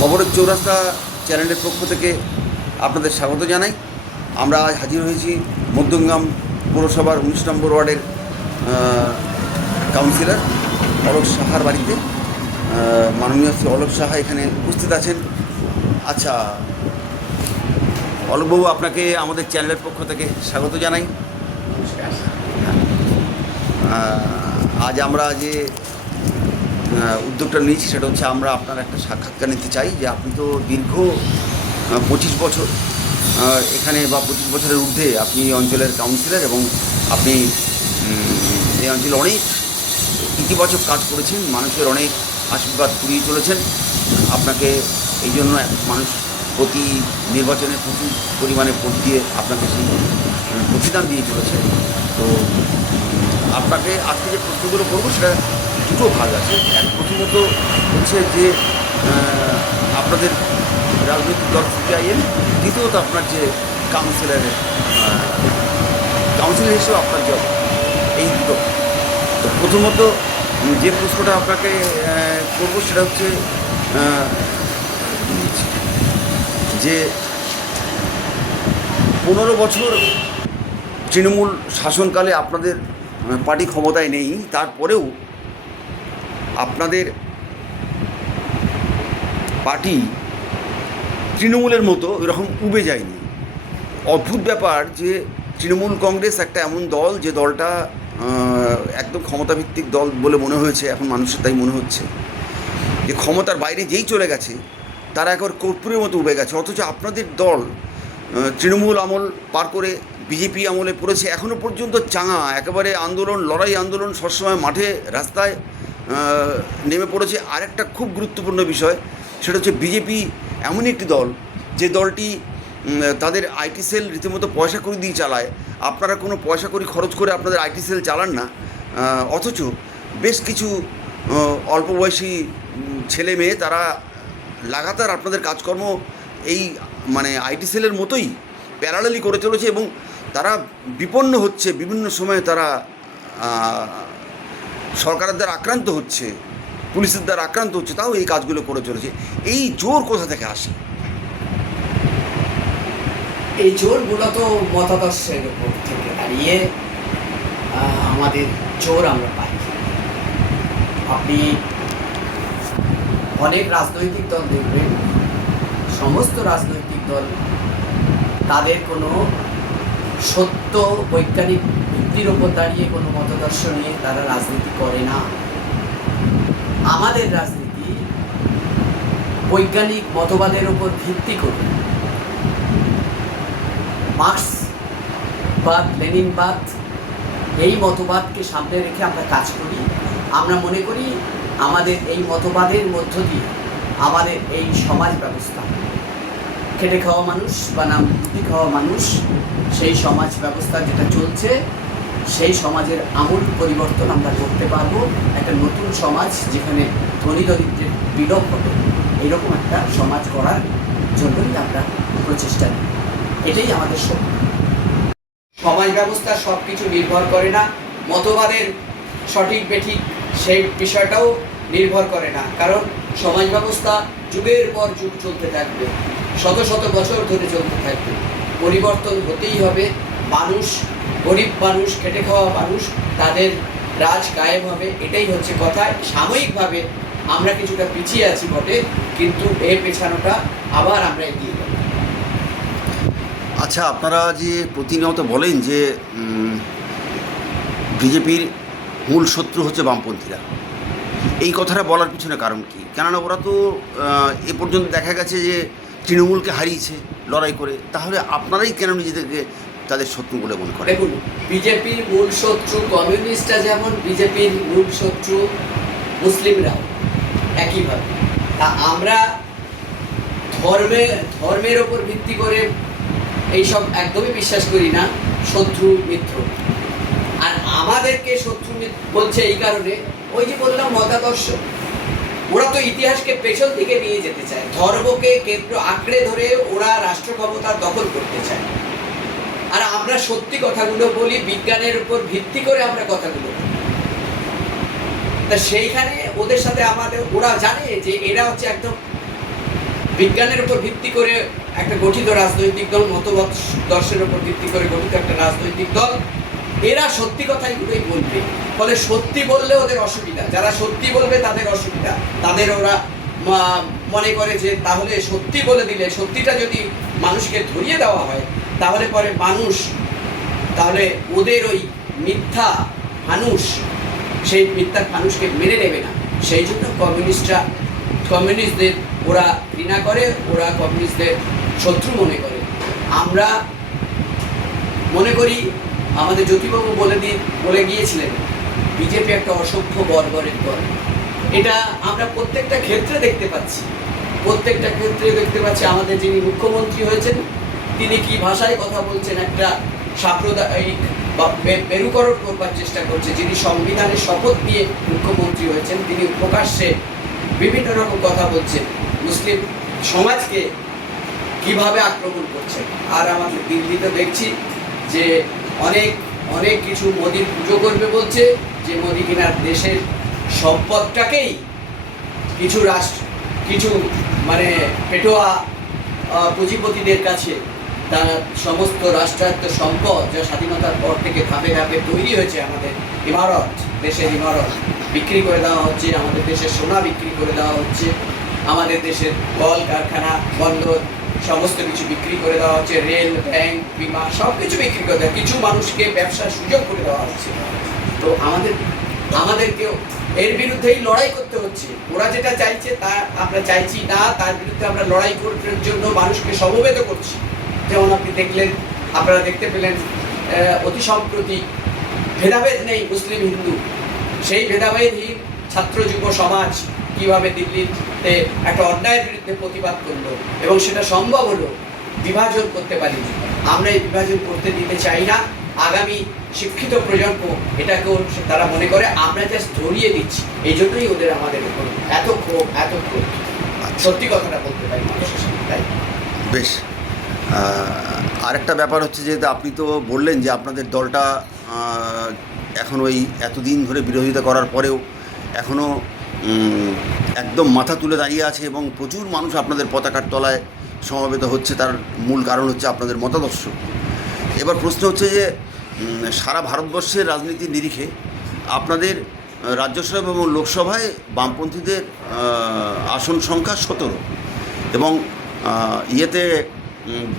খবরের চৌরাস্তা চ্যানেলের পক্ষ থেকে আপনাদের স্বাগত জানাই। আমরা আজ হাজির হয়েছি মধ্যমগ্রাম পৌরসভার 19 নম্বর ওয়ার্ডের কাউন্সিলর অলোক সাহার বাড়িতে। মাননীয় শ্রী অলোক সাহা এখানে উপস্থিত আছেন। আচ্ছা অলোকবাবু, আপনাকে আমাদের চ্যানেলের পক্ষ থেকে স্বাগত জানাই। আজ আমরা যে উদ্যোগটা নিয়েছি সেটা হচ্ছে আমরা আপনার একটা সাক্ষাৎকার নিতে চাই যে আপনি তো দীর্ঘ 25 বছর এখানে বা 25 বছরের ঊর্ধ্বে আপনি এই অঞ্চলের কাউন্সিলর এবং আপনি এই অঞ্চলে অনেক ইতিবাচক কাজ করেছেন, মানুষের অনেক আশীর্বাদ কুড়িয়ে চলেছেন। আপনাকে এই জন্য মানুষ প্রতি নির্বাচনে প্রচুর পরিমাণে ভোট দিয়ে আপনাকে সেই প্রতিদান দিয়ে চলেছে। তো আপনাকে আজকে যে প্রশ্নগুলো করবো সেটা দুটো ভাগ আছে। প্রথমত হচ্ছে যে আপনাদের রাজনৈতিক দল সিপিআইএম, দ্বিতীয়ত আপনার যে কাউন্সিলর হিসেবে আপনার জব, এই দুটো। তো প্রথমত যে প্রশ্নটা আপনাকে করবো সেটা হচ্ছে যে 15 বছর তৃণমূল শাসনকালে আপনাদের পার্টি ক্ষমতায় নেই, তারপরেও আপনাদের পার্টি তৃণমূলের মতো এরকম উবে যায়নি। অদ্ভুত ব্যাপার যে তৃণমূল কংগ্রেস একটা এমন দল যে দলটা একদম ক্ষমতাভিত্তিক দল বলে মনে হয়েছে, এখন মানুষের তাই মনে হচ্ছে যে ক্ষমতার বাইরে যেই চলে গেছে তারা একবার কর্পূরের মতো উবে গেছে। অথচ আপনাদের দল তৃণমূল আমল পার করে বিজেপি আমলে পড়েছে, এখনও পর্যন্ত চাঙা, একেবারে আন্দোলন, লড়াই আন্দোলন, সবসময় মাঠে রাস্তায় নেমে পড়েছে। আরেকটা খুব গুরুত্বপূর্ণ বিষয় সেটা হচ্ছে বিজেপি এমনই একটি দল যে দলটি তাদের আইটি সেল রীতিমতো পয়সা করি দিয়ে চালায়। আপনারা কোনো পয়সা করি খরচ করে আপনাদের আইটি সেল চালান না, অথচ বেশ কিছু অল্প বয়সী ছেলে মেয়ে তারা লাগাতার আপনাদের কাজকর্ম এই মানে আইটি সেলের মতোই প্যারালালি করে চলেছে এবং তারা বিপন্ন হচ্ছে, বিভিন্ন সময়ে তারা সরকারের দ্বারা আক্রান্ত হচ্ছে, পুলিশের দ্বারা আক্রান্ত হচ্ছে, তাও এই কাজগুলো করে চলেছে। এই জোর কোথা থেকে আসে? এই জোর মূলত মতাদর্শের উপর থেকে দাঁড়িয়ে আমাদের জোর আমরা পাই। আপনি অনেক রাজনৈতিক দল দেখবেন, সমস্ত রাজনৈতিক দল তাদের কোনো সত্য বৈজ্ঞানিক ভিত্তির ওপর দাঁড়িয়ে কোনো মতাদর্শ নিয়ে তারা রাজনীতি করে না। আমাদের রাজনীতি বৈজ্ঞানিক মতবাদের ওপর ভিত্তি করে, মার্ক্সবাদ, লেনিনবাদ, এই মতবাদকে সামনে রেখে আমরা কাজ করি। আমরা মনে করি আমাদের এই মতবাদের মধ্য দিয়ে আমাদের এই সমাজ ব্যবস্থা, খেটে খাওয়া মানুষ বা নাম রুটি খাওয়া মানুষ, সেই সমাজ ব্যবস্থা যেটা চলছে সেই সমাজের আমূল পরিবর্তন আমরা করতে পারবো। একটা নতুন সমাজ যেখানে ধনী দরিদ্রের বিলোপ হবে, এইরকম একটা সমাজ গড়ার জন্যই আমরা প্রচেষ্টা নিই। এটাই আমাদের শক্তি। সমাজ ব্যবস্থা সব কিছু নির্ভর করে না, মতবাদের সঠিক বেঠিক সেই বিষয়টাও নির্ভর করে না, কারণ সমাজ ব্যবস্থা যুগের পর যুগ চলতে থাকবে, শত শত বছর ধরে চলতে থাকবে। পরিবর্তন হতেই হবে। মানুষ, গরিব মানুষ, খেটে খাওয়া মানুষ, তাদের রাজ কায়েম হবে, এটাই হচ্ছে কথা। সাময়িকভাবে আমরা কিছুটা পিছিয়ে আছি বটে, কিন্তু এর পেছানোটা আবার আমরা এগিয়ে যাব। আচ্ছা, আপনারা যে প্রতিনিয়ত বলেন যে বিজেপির মূল শত্রু হচ্ছে বামপন্থীরা, এই কথাটা বলার পিছনে কারণ কি? কেননা ওরা তো এ পর্যন্ত দেখা গেছে যে তৃণমূলকে হারিয়েছে লড়াই করে, তাহলে আপনারাই কেন নিজেদেরকে তাদের শত্রু বলে মনে করেন? দেখুন, বিজেপির মূল শত্রু কমিউনিস্টরা যেমন, বিজেপির মূল শত্রু মুসলিমরাও একইভাবে। তা আমরা ধর্মের ওপর ভিত্তি করে এইসব একদমই বিশ্বাস করি না, শত্রু মিত্র। আর আমাদেরকে শত্রু বলছে এই কারণে, ওই যে বললাম মতাদর্শ, ওরা তো ইতিহাসকে পেছন দিকে নিয়ে যেতে চায়, ধর্মকে কেন্দ্র আঁকড়ে ধরে ওরা রাষ্ট্র ক্ষমতা দখল করতে চায়। আর আমরা সত্যি কথাগুলো বলি, বিজ্ঞানের উপর ভিত্তি করে আমরা কথাগুলো বলি। তা সেইখানে ওদের সাথে আমাদের, ওরা জানে যে এরা হচ্ছে একদম বিজ্ঞানের উপর ভিত্তি করে একটা গঠিত রাজনৈতিক দল, মতবাদ দর্শনের উপর ভিত্তি করে গঠিত একটা রাজনৈতিক দল, এরা সত্যি কথাগুলোই বলবে। ফলে সত্যি বললে ওদের অসুবিধা, যারা সত্যি বলবে তাদের অসুবিধা, তাদের ওরা মনে করে যে তাহলে সত্যি বলে দিলে, সত্যিটা যদি মানুষকে ধরিয়ে দেওয়া হয় তাহলে পরে মানুষ, তাহলে ওদের ওই মিথ্যা মানুষ, সেই মিথ্যার মানুষকে মেনে নেবে না। সেই জন্য কমিউনিস্টদের ওরা ঘৃণা করে, ওরা কমিউনিস্টদের শত্রু মনে করে। আমরা মনে করি, আমাদের জ্যোতিবাবু বলে গিয়েছিলেন, বিজেপি একটা অসভ্য বর্বরের দল। এটা আমরা প্রত্যেকটা ক্ষেত্রে দেখতে পাচ্ছি, আমাদের যিনি মুখ্যমন্ত্রী হয়েছেন তিনি কি ভাষায় কথা বলছেন, একটা সাম্প্রদায়িক বা মেরুকরণ করবার চেষ্টা করছে। যিনি সংবিধানের শপথ নিয়ে মুখ্যমন্ত্রী হয়েছেন তিনি প্রকাশ্যে বিভিন্ন রকম কথা বলছেন, মুসলিম সমাজকে কিভাবে আক্রমণ করছেন। আর আমাদের দিল্লিতে দেখছি যে অনেক কিছু মোদির পুজো করবে বলছে, যে মোদি কিনার দেশের সম্পদটাকেই কিছু মানে পেটোয়া পুঁজিপতিদের কাছে তার সমস্ত রাষ্ট্রায়ত্ত সম্পদ, যা স্বাধীনতার পর থেকে ধাপে ধাপে তৈরি হয়েছে, আমাদের ইমারত, দেশের ইমারত বিক্রি করে দেওয়া হচ্ছে, আমাদের দেশের সোনা বিক্রি করে দেওয়া হচ্ছে, আমাদের দেশের কল কারখানা, বন্দর সমস্ত কিছু বিক্রি করে দেওয়া হচ্ছে, রেল, ব্যাংক, বিমা সব কিছু বিক্রি করে দেওয়া, কিছু মানুষকে ব্যবসার সুযোগ করে দেওয়া হচ্ছে। তো আমাদেরকেও এর বিরুদ্ধেই লড়াই করতে হচ্ছে। ওরা যেটা চাইছে তা আমরা চাইছি না, তার বিরুদ্ধে আমরা লড়াই করার জন্য মানুষকে সমবেত করছি। যেমন আপনারা দেখতে পেলেন অতি সম্প্রতি ভেদাভেদ নেই মুসলিম হিন্দু, সেই ভেদাভেদহীন ছাত্র যুব সমাজ কীভাবে দিল্লিতে একটা অন্যায়ের বিরুদ্ধে প্রতিবাদ করলো এবং সেটা সম্ভব হলো, বিভাজন করতে পারিনি। আমরা এই বিভাজন করতে দিতে চাই না। আগামী শিক্ষিত প্রজন্ম এটাকেও তারা মনে করে আমরা জাস্ট ধরিয়ে দিচ্ছি, এই জন্যই ওদের আমাদের উপর এত ক্ষোভ। সত্যি কথাটা বলতে পারি মানুষের সাথে। তাই বেশ। আরেকটা ব্যাপার হচ্ছে যে আপনি তো বললেন যে আপনাদের দলটা এখন ওই এতদিন ধরে বিরোধিতা করার পরেও এখনও একদম মাথা তুলে দাঁড়িয়ে আছে এবং প্রচুর মানুষ আপনাদের পতাকার তলায় সমবেত হচ্ছে। তার মূল কারণ হচ্ছে আপনাদের মতাদর্শ। এবার প্রশ্ন হচ্ছে যে সারা ভারতবর্ষের রাজনীতির নিরিখে আপনাদের রাজ্যসভা এবং লোকসভায় বামপন্থীদের আসন সংখ্যা 17 এবং ইয়েতে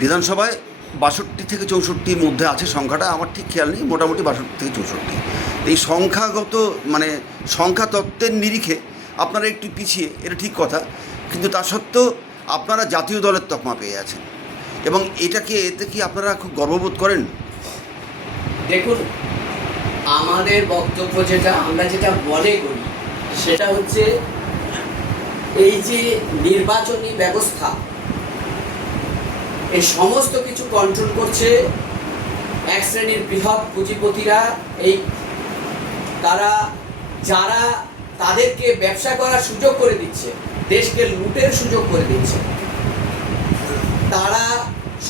বিধানসভায় 62 থেকে 64-র মধ্যে আছে সংখ্যাটা, আমার ঠিক খেয়াল নেই, মোটামুটি 62 থেকে 64। এই সংখ্যাগত মানে সংখ্যা তত্ত্বের নিরিখে আপনারা একটু পিছিয়ে, এটা ঠিক কথা, কিন্তু তা সত্ত্বেও আপনারা জাতীয় দলের তকমা পেয়ে আছেন এবং এতে কি আপনারা খুব গর্ববোধ করেন? দেখুন, আমাদের বক্তব্য আমরা যেটা মনে করি সেটা হচ্ছে এই যে নির্বাচনী ব্যবস্থা, এই সমস্ত কিছু কন্ট্রোল করছে এক শ্রেণীর বৃহৎ পুঁজিপতিরা। যারা তাদেরকে ব্যবসা করার সুযোগ করে দিচ্ছে, দেশকে লুটের সুযোগ করে দিচ্ছে। তারা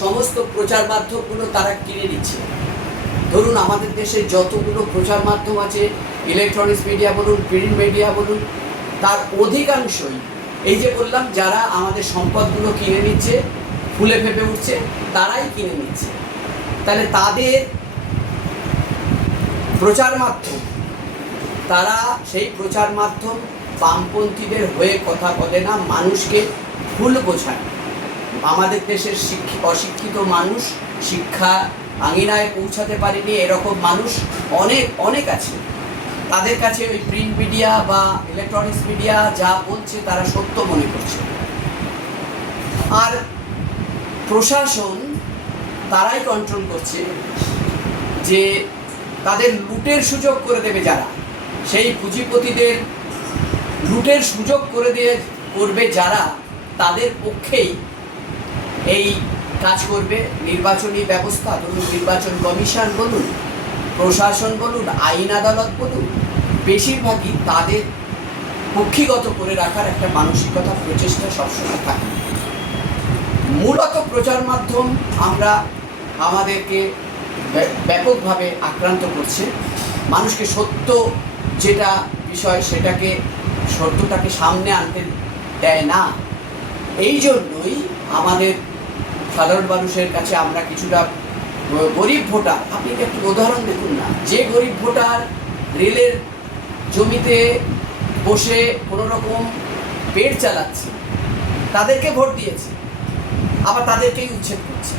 সমস্ত প্রচার মাধ্যমগুলো তারা কিনে নিচ্ছে। ধরুন, আমাদের দেশে যতগুলো প্রচার মাধ্যম আছে, ইলেকট্রনিক্স মিডিয়া বলুন, প্রিন্ট মিডিয়া বলুন, তার অধিকাংশই এই যে বললাম, যারা আমাদের সম্পদগুলো কিনে নিচ্ছে, ফুলে ফেপে উঠছে, তারাই কিনে নিচ্ছে। তাহলে তাদের প্রচার মাধ্যম, তারা সেই প্রচার মাধ্যম বামপন্থীদের হয়ে কথা বলে না, মানুষকে ভুল বোঝায়। আমাদের দেশের অশিক্ষিত মানুষ শিক্ষা আঙিনায় পৌঁছাতে পারেনি, এরকম মানুষ অনেক আছে। তাদের কাছে ওই প্রিন্ট মিডিয়া বা ইলেকট্রনিক্স মিডিয়া যা বলছে তারা সত্য মনে করছে। আর প্রশাসন তারাই কন্ট্রোল করছে যে তাদের লুটের সুযোগ করে দেবে, যারা সেই পুঁজিপতিদের লুটের সুযোগ করবে যারা, তাদের পক্ষেই এই কাজ করবে। নির্বাচনী ব্যবস্থা ধরুন, নির্বাচন কমিশন বলুন, প্রশাসন বলুন, আইন আদালত বলুন, বেশিরভাগই তাদের কক্ষিগত করে রাখার একটা মানসিকতা, প্রচেষ্টা সবসময় থাকে। মূলত প্রচার মাধ্যম আমাদেরকে ব্যাপকভাবে আক্রান্ত করছে। মানুষকে সত্য যেটা বিষয়, সত্যটাকে সামনে আনতে দেয় না। এই জন্যই আমাদের সাধারণ মানুষের কাছে আমরা কিছুটা গরিব ভোটার, আপনি একটু উদাহরণ দেখুন না, যে গরিব ভোটার রেলের জমিতে বসে কোনো রকম পেট চালাচ্ছে, তাদেরকে ভোট দিয়েছে, আবার তাদেরকেই উচ্ছেদ করছে।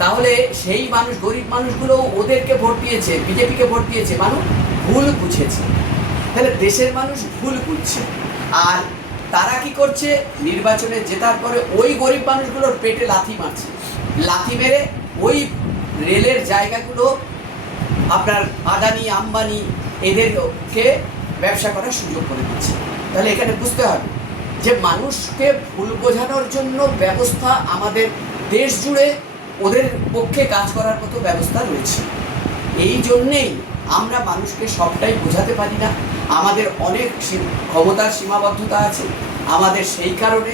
তাহলে সেই মানুষ, গরিব মানুষগুলো ওদেরকে ভোট দিয়েছে, বিজেপিকে ভোট দিয়েছে, মানুষ ভুল বুঝেছে। তাহলে দেশের মানুষ ভুল বুঝছে, আর তারা কি করছে, নির্বাচনে জেতার পরে ওই গরিব মানুষগুলোর পেটে লাথি মারছে, লাথি মেরে ওই রেলের জায়গাগুলো আপনার আদানি আম্বানি এদেরকে ব্যবসা করার সুযোগ করে দিচ্ছে। তাহলে এখানে বুঝতে হবে যে মানুষকে ভুল বোঝানোর জন্য ব্যবস্থা আমাদের দেশ জুড়ে ওদের পক্ষে কাজ করার মতো ব্যবস্থা রয়েছে। এই জন্যেই আমরা মানুষকে সবটাই বোঝাতে পারি না, আমাদের অনেক ক্ষমতার সীমাবদ্ধতা আছে, আমাদের সেই কারণে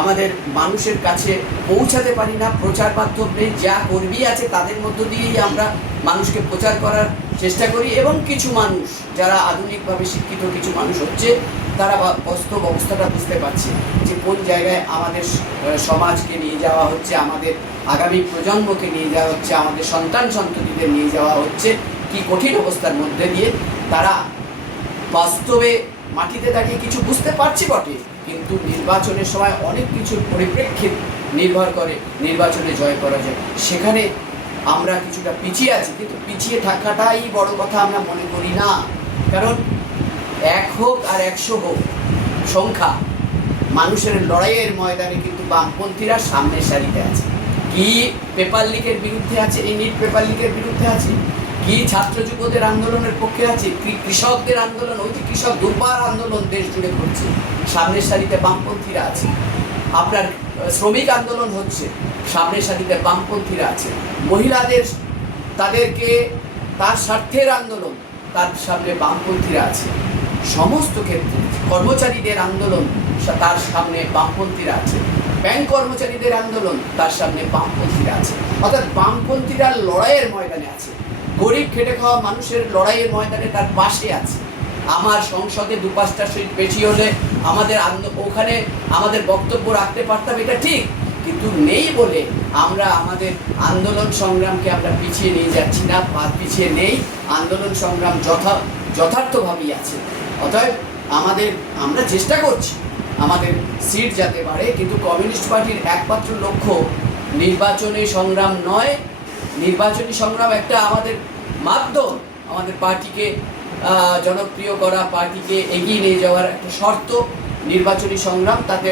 আমাদের মানুষের কাছে পৌঁছাতে পারি না, প্রচার মাধ্যম নেই, যা কর্মী আছে তাদের মধ্য দিয়েই আমরা মানুষকে প্রচার করার চেষ্টা করি। এবং কিছু মানুষ যারা আধুনিকভাবে শিক্ষিত কিছু মানুষ হচ্ছে, তারা বাস্তব অবস্থাটা বুঝতে পারছে যে কোন জায়গায় আমাদের সমাজকে নিয়ে যাওয়া হচ্ছে, আমাদের আগামী প্রজন্মকে নিয়ে যাওয়া হচ্ছে, আমাদের সন্তান সন্ততিদের নিয়ে যাওয়া হচ্ছে, কি কঠিন অবস্থার মধ্যে দিয়ে তারা বাস্তবে মাটিতে দাঁড়িয়ে কিছু বুঝতে পারছে বটে, কিন্তু নির্বাচনের সময় অনেক কিছুর পরিপ্রেক্ষিত নির্ভর করে নির্বাচনে জয় করা যায়। সেখানে আমরা কিছুটা পিছিয়ে আছি, কিন্তু পিছিয়ে থাকাটাই বড় কথা আমরা মনে করি না। কারণ 1 হোক আর 100 হোক সংখ্যা, মানুষের লড়াইয়ের ময়দানে কিন্তু বামপন্থীরা সামনের সারিতে আছে। কি পেপার লিকের বিরুদ্ধে আছে, এই নিট পেপার লিকের বিরুদ্ধে আছে, কি ছাত্র যুবদের আন্দোলনের পক্ষে আছে, কি কৃষকদের আন্দোলন, ওই যে কৃষক দুর্বার আন্দোলন দেশ জুড়ে করছে, সামনের সারিতে বামপন্থীরা আছে। আপনার শ্রমিক আন্দোলন হচ্ছে, সামনের সারিতে বামপন্থীরা আছে। মহিলাদের তাদেরকে তার স্বার্থের আন্দোলন, তার সামনে বামপন্থীরা আছে। সমস্ত ক্ষেত্রে কর্মচারীদের আন্দোলন, তার সামনে বামপন্থীরা আছে। ব্যাংক কর্মচারীদের আন্দোলন, তার সামনে বামপন্থীরা আছে। অর্থাৎ বামপন্থীরা লড়াইয়ের ময়দানে আছে, গরিব খেটে খাওয়া মানুষের লড়াইয়ের ময়দানে তার পাশে আছে। আমার সংসদে 2-5টা সিট বেশি হলে আমাদের ওখানে আমাদের বক্তব্য রাখতে পারতাম, এটা ঠিক, কিন্তু নেই বলে আমরা আমাদের আন্দোলন সংগ্রামকে আমরা পিছিয়ে নিয়ে যাচ্ছি না, পিছিয়ে নেই, আন্দোলন সংগ্রাম যথার্থভাবেই আছে। অতএব আমরা চেষ্টা করছি আমাদের সিট যাতে বাড়ে, কিন্তু কমিউনিস্ট পার্টির একমাত্র লক্ষ্য নির্বাচনী সংগ্রাম নয়। নির্বাচনী সংগ্রাম একটা আমাদের মাধ্যম, আমাদের পার্টিকে জনপ্রিয় করা, পার্টিকে এগিয়ে নিয়ে যাওয়ার একটা শর্ত নির্বাচনী সংগ্রাম, তাতে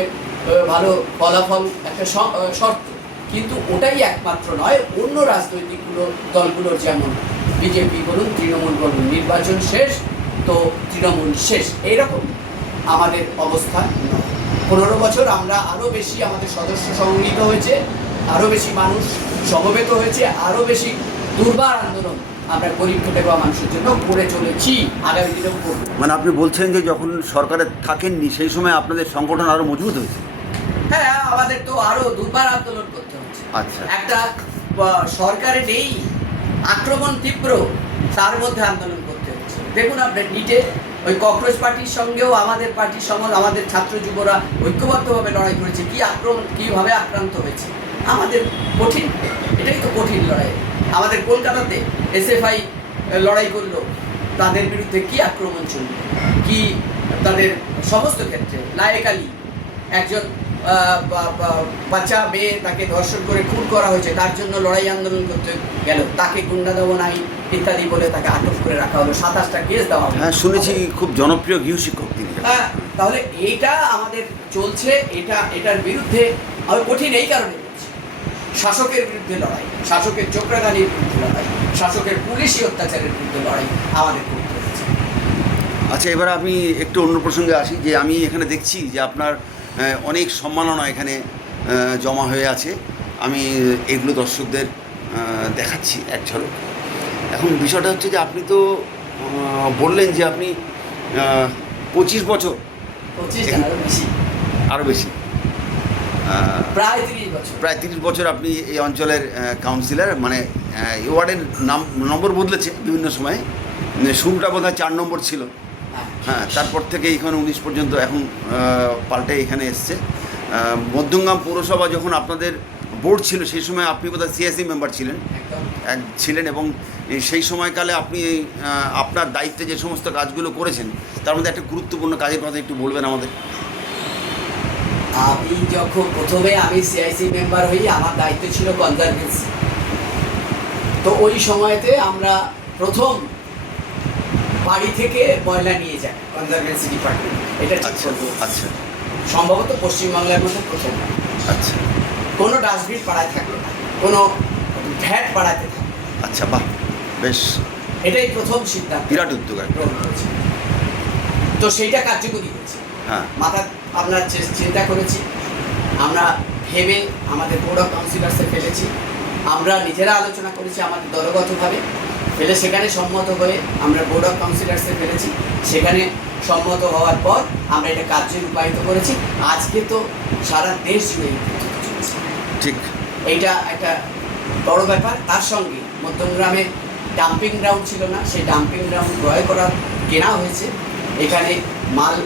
ভালো ফলাফল একটা শর্ত, কিন্তু ওটাই একমাত্র নয়। অন্য রাজনৈতিক দলগুলোর যেমন বিজেপি বলুন, তৃণমূল বলুন, নির্বাচন শেষ তো তৃণমূল শেষ, এইরকম আমাদের অবস্থান নয়। 15 বছর আমরা আরও বেশি আমাদের সদস্য সংগঠিত হয়েছে, আরও বেশি মানুষ সমবেত হয়েছে, আরও বেশি দুর্বার আন্দোলন আমরা গরিব খেটে খাওয়া মানুষের জন্য করে চলেছি, আগামী দিনেও করব। মানে আপনি বলছেন যে যখন সরকারে থাকেননি সেই সময় আপনাদের সংগঠন আরও মজবুত হয়েছে? হ্যাঁ, আমাদের তো আরও দুর্বার আন্দোলন করতে হচ্ছে। আচ্ছা, একটা সরকারে নেই, আক্রমণ তীব্র, তার মধ্যে আন্দোলন করতে হচ্ছে। দেখুন আপনার নিটে ওই ককরোচ পার্টির সঙ্গেও আমাদের পার্টির সঙ্গে আমাদের ছাত্র যুবরা ঐক্যবদ্ধভাবে লড়াই করেছে, কীভাবে আক্রান্ত হয়েছে। আমাদের কঠিন, এটাই তো কঠিন লড়াই। আমাদের কলকাতাতে SFI লড়াই করলো, তাদের বিরুদ্ধে কি আক্রমণ চলল, কি তাদের সমস্ত ক্ষেত্রে নায়েক আলী, একজন বাচ্চা মেয়ে, তাকে ধর্ষণ করে খুন করা হয়েছে, তার জন্য লড়াই আন্দোলন করতে গেল, তাকে গুন্ডা দমন আইন ইত্যাদি বলে তাকে আটক করে রাখা হলো, 27টা কেস দেওয়া হলো। হ্যাঁ, শুনেছি খুব জনপ্রিয় গৃহশিক্ষক তিনি। হ্যাঁ, তাহলে এইটা আমাদের চলছে, এটার বিরুদ্ধে আমি কঠিন এই কারণে বলছি, শাসকের বিরুদ্ধে লড়াই, শাসকের চক্রাদানির বিরুদ্ধে লড়াই, শাসকের পুলিশি অত্যাচারের বিরুদ্ধে লড়াই আমাদের করতে হচ্ছে। আচ্ছা, এবার আমি একটু অন্য প্রসঙ্গে আসি, যে আমি এখানে দেখছি যে আপনার অনেক সম্মাননা এখানে জমা হয়ে আছে। আমি এগুলো দর্শকদের দেখাচ্ছি এক ঝলক। এখন বিষয়টা হচ্ছে যে আপনি তো বললেন যে আপনি 25 বছর, 25 আরও বেশি, প্রায় 30 বছর আপনি এই অঞ্চলের কাউন্সিলর, মানে এই ওয়ার্ডের নম্বর বদলেছে বিভিন্ন সময়ে, শুরুটা বোধহয় 4 নম্বর ছিল, হ্যাঁ, তারপর থেকে এখানে 19 পর্যন্ত এখন পাল্টে এখানে এসছে। মধ্যমগ্রাম পৌরসভা যখন আপনাদের বোর্ড ছিল সেই সময় আপনি বোধহয় সিএসসি মেম্বার ছিলেন একদম ছিলেন এবং সেই সময়কালে আপনি আপনার দায়িত্বে যে সমস্ত কাজগুলো করেছেন তার মধ্যে একটা গুরুত্বপূর্ণ কাজের কথা একটু বলবেন আমাদের। আমি যখন প্রথমে আমি সিআইসি মেম্বার হই, আমার দায়িত্ব ছিল কনজারভেন্সি। তো ওই সময়তে আমরা প্রথম বাড়ি থেকে ময়লা নিয়ে যাই কনজারভেন্সি ডিপার্টমেন্ট, এটা ঠিক আচ্ছা করবো। আচ্ছা সম্ভবত পশ্চিমবাংলার মধ্যে প্রথম। আচ্ছা কোনো ডাস্টবিন পাড়ায় থাকলো না, কোনো ভ্যাট পাড়াতে থাকলো। আচ্ছা, বাহ, বেশ এটাই প্রথম সিদ্ধান্ত বিরাট উদ্যোগ একটা। গ্রহণ করেছি। তো সেইটা কার্যকরী হয়েছে। হ্যাঁ, মাথা আমরা চিন্তা করেছি, আমরা ভেবে আমাদের বোর্ড অফ কাউন্সিলার্সে ফেলেছি, আমরা নিজেরা আলোচনা করেছি আমাদের দলগতভাবে, ফেলে সেখানে সম্মত হয়ে আমরা বোর্ড অফ কাউন্সিলার্সে ফেলেছি। সেখানে সম্মত হওয়ার পর আমরা এটা কার্যে রূপায়িত করেছি। আজকে তো সারা দেশ জুড়ে এই পদ্ধতি চলছে। ঠিক, এইটা একটা বড় ব্যাপার। তার সঙ্গে মধ্যমগ্রামে ডাম্পিং গ্রাউন্ড ছিল না, সেই ডাম্পিং গ্রাউন্ড ক্রয় করা কেনা হয়েছে। এখানে মাল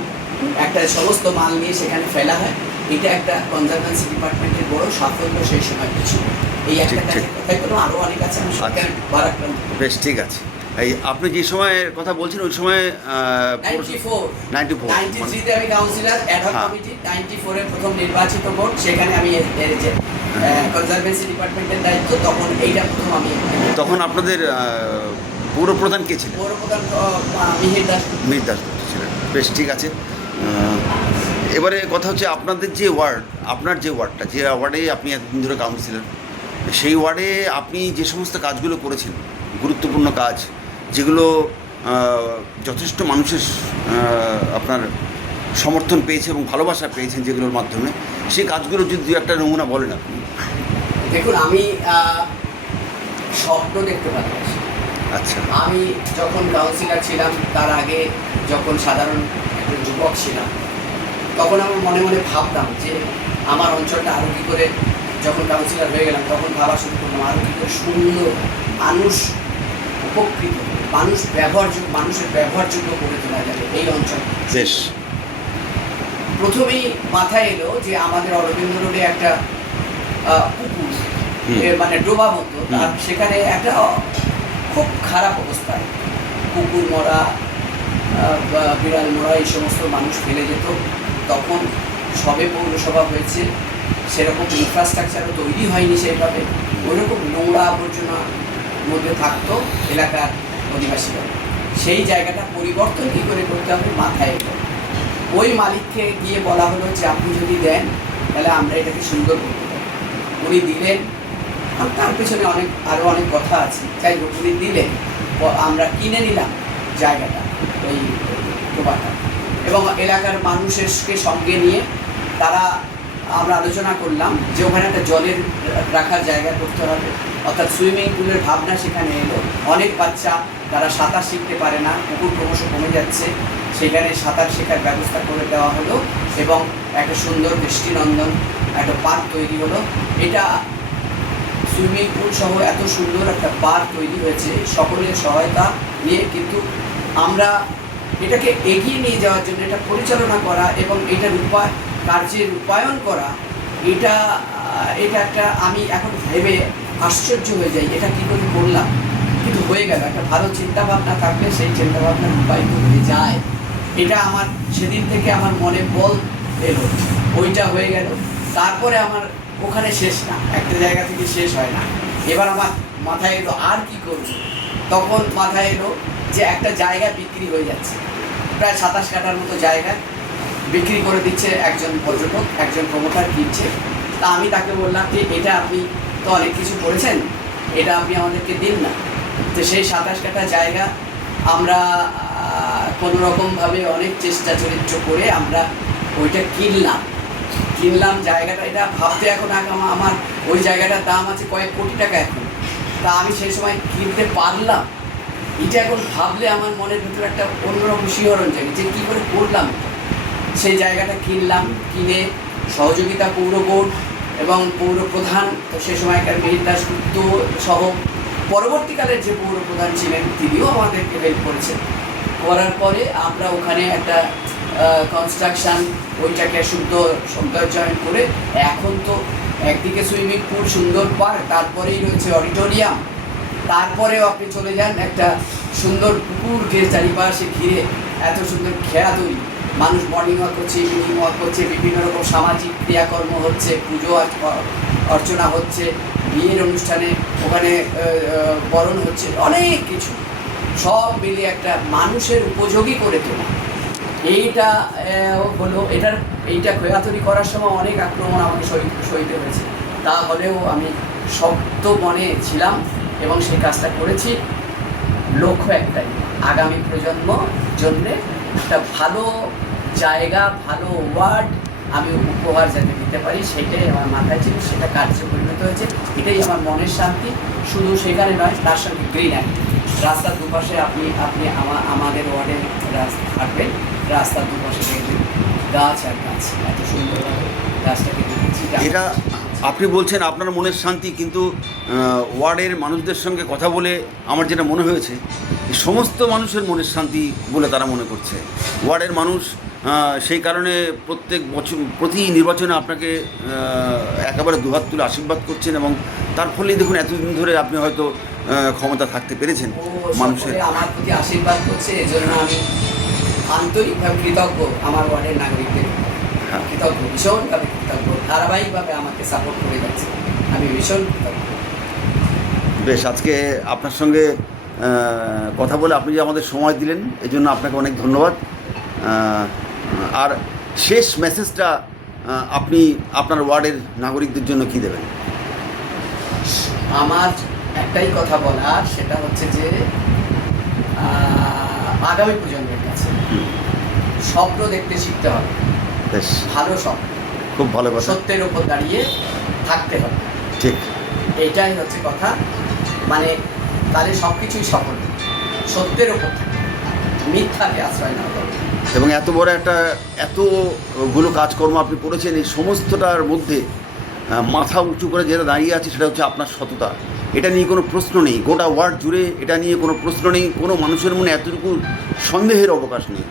একটা সমস্ত মাল নিয়ে সেখানে ফেলা হয়। এটা একটা কনজারভেন্সি ডিপার্টমেন্টের বড় সাফল্য সেই সময় ছিল। এই একটা ঠিক, কাজের কথাই বলবো, আরও অনেক আছে, আমি সরকার বারাক্রান্ত। বেশ ঠিক আছে। এই আপনি যে সময়ের কথা বলছেন ওই সময় 94 93-তে আমি কাউন্সিলর অ্যাডহক হ্যাঁ। কমিটি, 94-এ প্রথম নির্বাচিত বোর্ড, সেখানে আমি কনজারভেন্সি ডিপার্টমেন্টের দায়িত্ব। তখন এইটা প্রথম আমি তখন আপনাদের পৌরপ্রধান কে ছিলেন? পৌরপ্রধান মিহির দাস। মীর দাশগুপ্ত ছিলেন। বেশ ঠিক আছে। এবারে কথা হচ্ছে আপনাদের যে ওয়ার্ড, আপনার যে ওয়ার্ডটা, যে ওয়ার্ডে আপনি এতদিন ধরে কাউন্সিলর, সেই ওয়ার্ডে আপনি যে সমস্ত কাজগুলো করেছেন, গুরুত্বপূর্ণ কাজ যেগুলো যথেষ্ট মানুষের আপনার সমর্থন পেয়েছে এবং ভালোবাসা পেয়েছেন যেগুলোর মাধ্যমে, সেই কাজগুলো যদি দু একটা নমুনা বলেন আপনি। দেখুন, আমি স্বপ্ন দেখতে ভালোবাসি। আচ্ছা, আমি যখন কাউন্সিলর ছিলাম, তার আগে যখন সাধারণ একজন যুবক ছিলাম, তখন আমি মনে মনে ভাবতাম যে আমার অঞ্চলটা আরও কী করে, যখন কাউন্সিলর হয়ে গেলাম তখন ভাবা শুরু করলাম আরও কী করে সুন্দর, মানুষ উপকৃত, মানুষের ব্যবহারযোগ্য করে তোলা যাবে এই অঞ্চল। বেশ, প্রথমেই মাথায় এলো যে আমাদের অরবিন্দ রোডে একটা পুকুর, মানে ডোবা মতো, আর সেখানে একটা খুব খারাপ অবস্থায় কুকুর মরা, বিড়াল মরা, এই সমস্ত মানুষ ফেলে যেত। তখন সবে পৌরসভা হয়েছে, সেরকম ইনফ্রাস্ট্রাকচারও তৈরি হয়নি সেইভাবে, ওইরকম নোংরা আবর্জনার মধ্যে থাকতো এলাকার অধিবাসীরা। সেই জায়গাটা পরিবর্তন কী করে করতে হবে মাথায় এলো। ওই মালিককে গিয়ে বলা হলো যে আপনি যদি দেন তাহলে আমরা এটাকে সুন্দর করতে পারি। উনি দিলেন, আর তার পেছনে আরও অনেক কথা আছে, যাই হোক উনি দিলেন। আমরা কিনে নিলাম জায়গাটা, ওই ডোবাটা, এবং এলাকার মানুষকে সঙ্গে নিয়ে আমরা আলোচনা করলাম যে ওখানে একটা জলের রাখার জায়গা করতে হবে, অর্থাৎ সুইমিং পুলের ভাবনা সেখানে এলো। অনেক বাচ্চা তারা সাঁতার শিখতে পারে না, পুকুর ক্রমশ কমে যাচ্ছে, সেখানে সাঁতার শেখার ব্যবস্থা করে দেওয়া হলো এবং একটা সুন্দর দৃষ্টিনন্দন একটা পার্ক তৈরি হলো। এটা সুইমিং পুল সহ এত সুন্দর একটা পার্ক তৈরি হয়েছে সকলের সহায়তা নিয়ে। কিন্তু আমরা এটাকে এগিয়ে নিয়ে যাওয়ার জন্য, এটা পরিচালনা করা এবং এটা কার্যের রূপায়ণ করা, এটা একটা আমি এখন ভেবে আশ্চর্য হয়ে যাই, এটা কী করে করলাম, কিন্তু হয়ে গেল। একটা ভালো চিন্তাভাবনা থাকলে সেই চিন্তাভাবনা রূপায়িত হয়ে যায়। এটা আমার সেদিন থেকে আমার মনে বল এলো, ওইটা হয়ে গেল। তারপরে আমার ওখানে শেষ না, একটা জায়গা থেকে শেষ হয় না। এবার আমার মাথায় এলো আর কি করব। তখন মাথায় এলো যে একটা জায়গা বিক্রি হয়ে যাচ্ছে, প্রায় 27 কাঠার মতো জায়গা বিক্রি করে দিচ্ছে একজন পর্যটক, একজন প্রমোটার কিনছে। তা আমি তাকে বললাম যে এটা আপনি তো অনেক কিছু করেছেন, এটা আপনি আমাদেরকে দিন না। তো সেই 27 কাঠা জায়গা আমরা কোনো রকমভাবে অনেক চেষ্টা চরিত্র করে আমরা ওইটা কিনলাম জায়গাটা। এটা ভাবতে এখন আমার ওই জায়গাটার দাম আছে কয়েক কোটি টাকা এখন। তা আমি সেই সময় কিনতে পারলাম, এটা এখন ভাবলে আমার মনের ভিতরে একটা অন্যরকম শিহরণ জাগে যে কী করে করলাম। সেই জায়গাটা কিনে সহযোগিতা পৌর বোর্ড এবং পৌর প্রধান, সে সময়কার মিহির দাশগুপ্ত সহ পরবর্তীকালের যে পৌর প্রধান ছিলেন তিনিও আমাদেরকে হেল্প করেছেন। করার পরে আমরা ওখানে একটা কনস্ট্রাকশন, ওইটাকে সৌন্দর্যায়ন করে এখন তো একদিকে সুইমিং পুল, সুন্দর পার্ক, তারপরেই রয়েছে অডিটোরিয়াম, তারপরেও আপনি চলে যান একটা সুন্দর পুকুরকে চারিপাশে ঘিরে এত সুন্দর খেয়া তৈরি, মানুষ মর্নিং ওয়াক করছে, ইভিনিং ওয়াক করছে, বিভিন্ন রকম সামাজিক ক্রিয়াকর্ম হচ্ছে, পুজো অর্চনা হচ্ছে, বিয়ের অনুষ্ঠানে ওখানে বরণ হচ্ছে, অনেক কিছু সব মিলিয়ে একটা মানুষের উপযোগী করে তোলা। এইটা হলো এইটা খোয়াতরি করার সময় অনেক আক্রমণ আমাকে সইতে হয়েছে, তাহলেও আমি শক্ত মনে ছিলাম এবং সেই কাজটা করেছি। লক্ষ্য একটাই, আগামী প্রজন্ম জন্যে একটা ভালো জায়গা, ভালো ওয়ার্ড আমি উপহার যাতে দিতে পারি, সেটাই আমার মাথায় ছিল, সেটা কার্যে পরিণত হয়েছে। এটাই আমার মনের শান্তি। শুধু সেখানে নয়, তার সঙ্গে গ্রিন অ্যাক্ট, রাস্তার দুপাশে আপনি আমাদের ওয়ার্ডে থাকবেন, রাস্তার দুপাশে দেখবেন গাছ আর গাছ, এত সুন্দরভাবে গাছটাকে দেখেছি। এটা আপনি বলছেন আপনার মনের শান্তি, কিন্তু ওয়ার্ডের মানুষদের সঙ্গে কথা বলে আমার যেটা মনে হয়েছে, সমস্ত মানুষের মনের শান্তি বলে তারা মনে করছে। ওয়ার্ডের মানুষ সেই কারণে প্রত্যেক বছর প্রতি নির্বাচনে আপনাকে একেবারে দুহাত তুলে আশীর্বাদ করছেন, এবং তার ফলেই দেখুন এতদিন ধরে আপনি হয়তো ক্ষমতা থাকতে পেরেছেন। মানুষের আমার প্রতি আশীর্বাদ করছে, এজন্য আমি আন্তরিকভাবে কৃতজ্ঞ আমার ওয়ার্ডের নাগরিকদের, কৃতজ্ঞ, ভীষণভাবে কৃতজ্ঞ। ধারাবাহিকভাবে আমাকে সাপোর্ট করে যাচ্ছে, আমি ভীষণ কৃতজ্ঞ। বেশ, আজকে আপনার সঙ্গে কথা বলে আপনি যে আমাদের সময় দিলেন, এজন্য আপনাকে অনেক ধন্যবাদ। আর শেষ মেসেজটা আপনি আপনার ওয়ার্ডের নাগরিকদের জন্য কী দেবেন? আমার একটাই কথা বলার, সেটা হচ্ছে যে আগামী প্রজন্মের কাছে স্বপ্ন দেখতে শিখতে হবে। বেশ ভালো স্বপ্ন, খুব ভালো কথা, সত্যের উপর দাঁড়িয়ে থাকতে হবে। ঠিক, এইটাই হচ্ছে কথা। মানে তাহলে সব কিছুই সফল, সত্যের উপর থাকে, মিথ্যাকে আশ্রয় না করে। এবং এত বড় এতগুলো কাজকর্ম আপনি করেছেন, এই সমস্তটার মধ্যে মাথা উঁচু করে যেটা দাঁড়িয়ে আছে সেটা হচ্ছে আপনার সততা। এটা নিয়ে কোনো প্রশ্ন নেই, গোটা ওয়ার্ড জুড়ে এটা নিয়ে কোনো প্রশ্ন নেই, কোনো মানুষের মনে এতটুকু সন্দেহের অবকাশ নেই।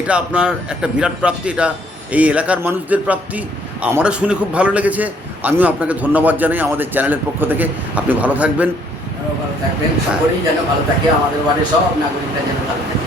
এটা আপনার একটা বিরাট প্রাপ্তি, এটা এই এলাকার মানুষদের প্রাপ্তি। আমারও শুনে খুব ভালো লেগেছে। আমিও আপনাকে ধন্যবাদ জানাই আমাদের চ্যানেলের পক্ষ থেকে। আপনি ভালো থাকবেন, ভালো থাকবেন, সকলেই যেন ভালো থাকে, আমাদের ওয়ার্ডের সব নাগরিকরা যেন ভালো থাকে।